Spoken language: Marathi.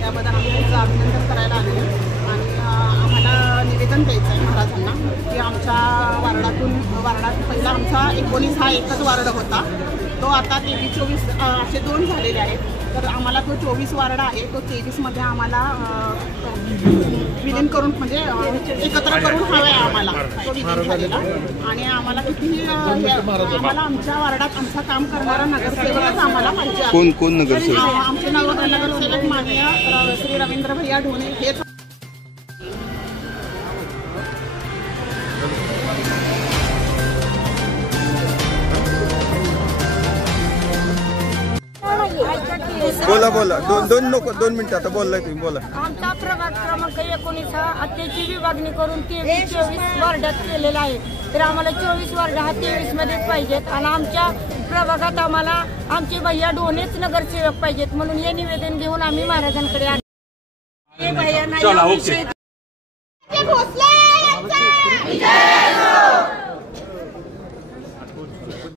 त्याबद्दल आम्ही त्यांचं अभिनंदन करायला आलेलो आणि आम्हाला निवेदन द्यायचं आहे महाराजांना की आमच्या वार्डात पहिला आमचा 19 हा एकच वार्ड होता, तो आता 23-24 असे 2 झालेले आहेत. तर आम्हाला तो 24 वार्ड आहे, तो 23मध्ये आम्हाला विलीन करून म्हणजे एकत्र करून हवा आहे आम्हाला तो विलीन झालेला. आणि आम्हाला कितीही आम्हाला आमच्या वार्डात आमचं काम करणारा नगरसेवकच आम्हाला पाहिजे. कोण नगरसेवक? आमचे नगरसेवक माननीय श्री रवींद्र भैया ढोणे हेच. बोला 2 मिनिटं आता बोललाय तुम्ही, बोला. आमचा प्रभाग क्रमांक 19 हा अत्याची विभागणी करून 23-24 वार्डात केलेला आहे. तर आम्हाला 24 वार्ड हा 23 मध्येच पाहिजेत आणि आमच्या प्रभागात आम्हाला आमचे भैया ढोणेच नगरसेवक पाहिजेत. म्हणून हे निवेदन घेऊन आम्ही महाराजांकडे आलो. चला, ओके.